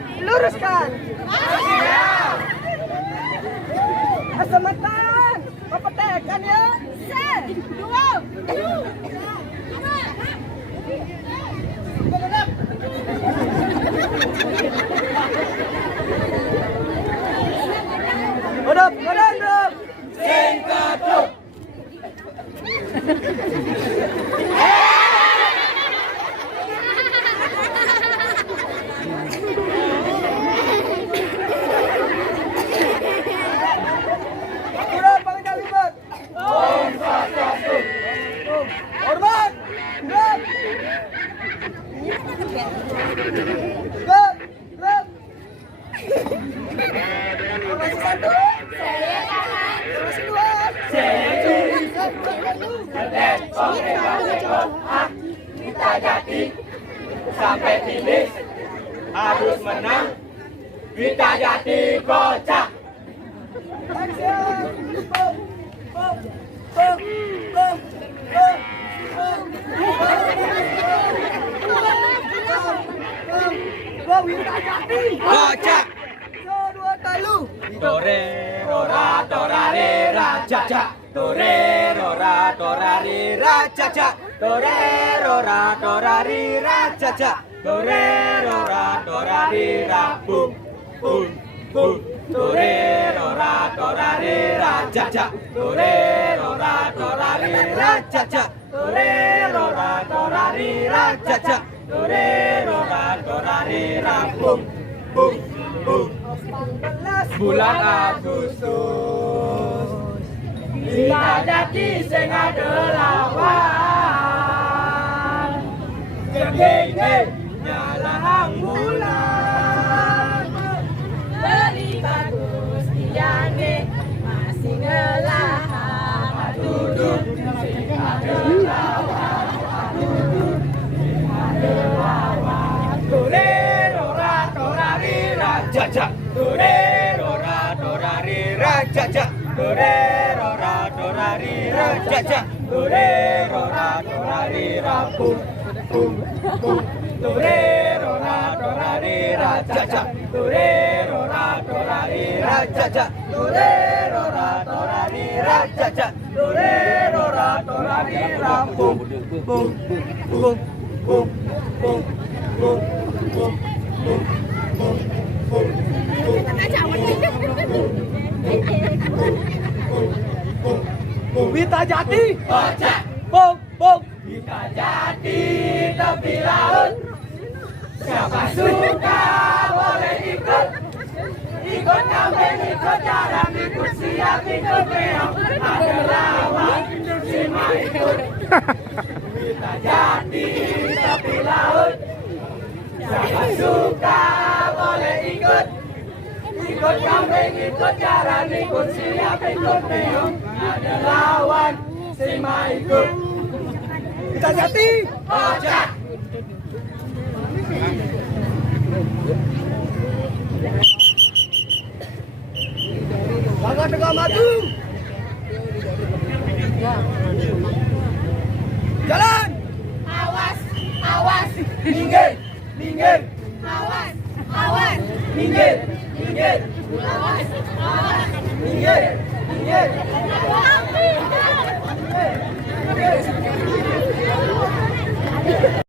diluruskan. Kesemetan, pepetekan ya. Dua. Godop, godop. Singkatuk. Hormat. Gap. Formasi satu. Formasi dua. Kita Jati sampai finish harus menang. Kita Jati kocak. Kocak. Dua talu. Tore rora torare rajaja. Tore rora torari rajaja. Tore rora torari rajaja. Tore rora torari rabung bung bung. Tore rora torari rajaja. Tore rora torari rajaja. Tore rora torari rajaja. Tore rora torari rabung bung bung. Bulan Agustus kita Jati sing adelawan. Geng-geng nyalahang bulan. Beli bagus diane masih ngelahan. Duduk sing adelawan. Tore rora torari rajaja. Tore rora torari rajaja. Tore rora torari rajaja. Tore rora torari rabung bung bung. Tore rora torari rajaja. Tore rora torari rajaja. Tore rora torari rajaja. Tore rora torari rabung bung bung bung bung bung bung bung bung bung. Wita Jati. Kocak. Bung. Kita Jati tepi laut. Siapa suka boleh ikut. Ikut kambing, ikut jalan, ikut siap, ikut meong. Ada lawan, cuma ikut. Kita Jati tepi laut. Siapa suka boleh ikut. Ikut kambing, ikut jalan, ikut siap, ikut meong. Ada lawan, cuma ikut. Wita Jati. Kocak. Langkah tegak maju. Jalan. Awas, awas, Minggir. awas, awas, Minggir. awas, awas. Minggir. Awas.